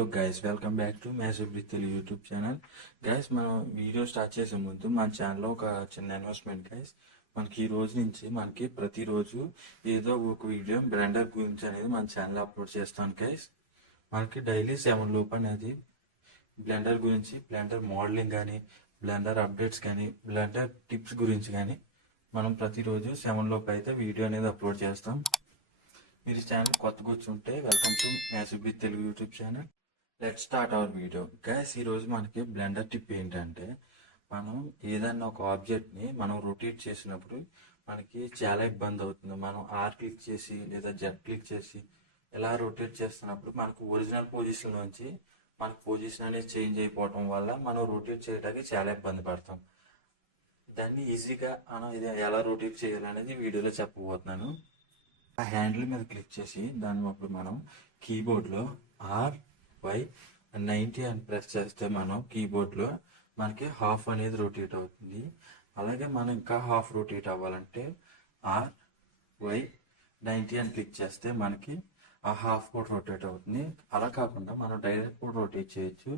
Hello guys, welcome back to massive Telugu YouTube channel. Guys, మనం video start చేసే ముందు మన ఛానల్లో ఒక చిన్న అనౌన్స్మెంట్ గైస్. మనకి ఈ రోజు నుంచి మనకి ప్రతిరోజు ఏదో ఒక వీడియో బ్లెండర్ గురించి అనేది మన ఛానల్లో అప్లోడ్ చేస్తాను గైస్. మనకి డైలీ 7 లోపు అనేది బ్లెండర్ గురించి, బ్లెండర్ మోడలింగ్ కానీ, బ్లెండర్ అప్డేట్స్ కానీ, బ్లెండర్ టిప్స్ గురించి కానీ మనం ప్రతిరోజు 7 లోపు అయితే వీడియో అనేది అప్లోడ్ చేస్తాం. మీరు ఛానల్ కొత్తగా వచ్చుంటే welcome to massive Telugu YouTube channel. Let start our video guys. ఈరోజు మనకి బ్లెండర్ టిప్ ఏంటంటే, మనం ఏదైనా ఒక ఆబ్జెక్ట్ని మనం రొటేట్ చేసినప్పుడు మనకి చాలా ఇబ్బంది అవుతుంది. మనం ఆర్ క్లిక్ చేసి లేదా జెడ్ క్లిక్ చేసి ఇలా రొటేట్ చేస్తున్నప్పుడు మనకు ఒరిజినల్ పొజిషన్ నుంచి మనకు పొజిషన్ అనేది చేంజ్ అయిపోవటం వల్ల మనం రొటేట్ చేయడానికి చాలా ఇబ్బంది పడతాం. దాన్ని ఈజీగా మనం ఇది ఎలా రొటేట్ చేయాలనేది వీడియోలో చెప్పబోతున్నాను. ఆ హ్యాండిల్ మీద క్లిక్ చేసి దాన్ని అప్పుడు మనం కీబోర్డ్లో RY90 అని ప్రెస్ చేస్తే మనం కీబోర్డ్లో మనకి హాఫ్ అనేది రొటేట్ అవుతుంది. అలాగే మనం ఇంకా హాఫ్ రొటేట్ అవ్వాలంటే RY90 అని క్లిక్ చేస్తే మనకి ఆ హాఫ్ కూడా రొటేట్ అవుతుంది. అలా కాకుండా మనం డైరెక్ట్ కూడా రొటేట్ చేయొచ్చు.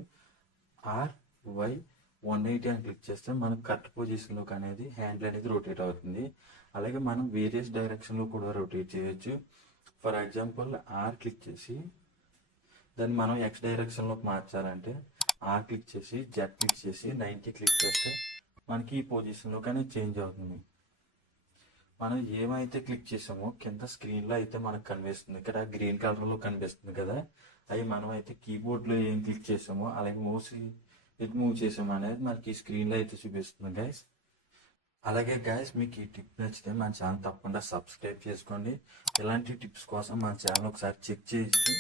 RY180 అని క్లిక్ చేస్తే మనకు కరెక్ట్ పొజిషన్లోకి అనేది హ్యాండిల్ అనేది రొటేట్ అవుతుంది. అలాగే మనం వేరియస్ డైరెక్షన్లో కూడా రొటేట్ చేయొచ్చు. ఫర్ ఎగ్జాంపుల్ ఆర్ క్లిక్ చేసి దాన్ని మనం ఎక్స్ డైరెక్షన్లోకి మార్చాలంటే ఆర్ క్లిక్ చేసి జెడ్ క్లిక్ చేసి 90 క్లిక్ చేస్తే మనకి ఈ పొజిషన్లోకి అనేది చేంజ్ అవుతుంది. మనం ఏమైతే క్లిక్ చేసామో కింద స్క్రీన్లో అయితే మనకు కనిపిస్తుంది. ఇక్కడ గ్రీన్ కలర్లో కనిపిస్తుంది కదా, అవి మనం అయితే కీబోర్డ్లో ఏం క్లిక్ చేసామో అలాగే మూవ్ చేసామో అనేది మనకి ఈ స్క్రీన్లో అయితే చూపిస్తుంది గైస్. అలాగే గైస్, మీకు ఈ టిప్ నచ్చితే మన ఛానల్ తప్పకుండా సబ్స్క్రైబ్ చేసుకోండి. ఇలాంటి టిప్స్ కోసం మన ఛానల్ ఒకసారి చెక్ చేసి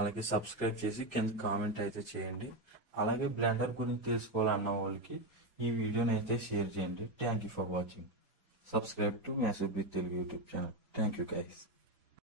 అలాగే సబ్స్క్రైబ్ చేసి కింద కామెంట్ అయితే చేయండి. అలాగే బ్లెండర్ గురించి తెలుసుకోవాలన్న వాళ్ళకి ఈ వీడియోని అయితే షేర్ చేయండి. Thank you for watching. Subscribe to massive Telugu YouTube channel. Thank you guys.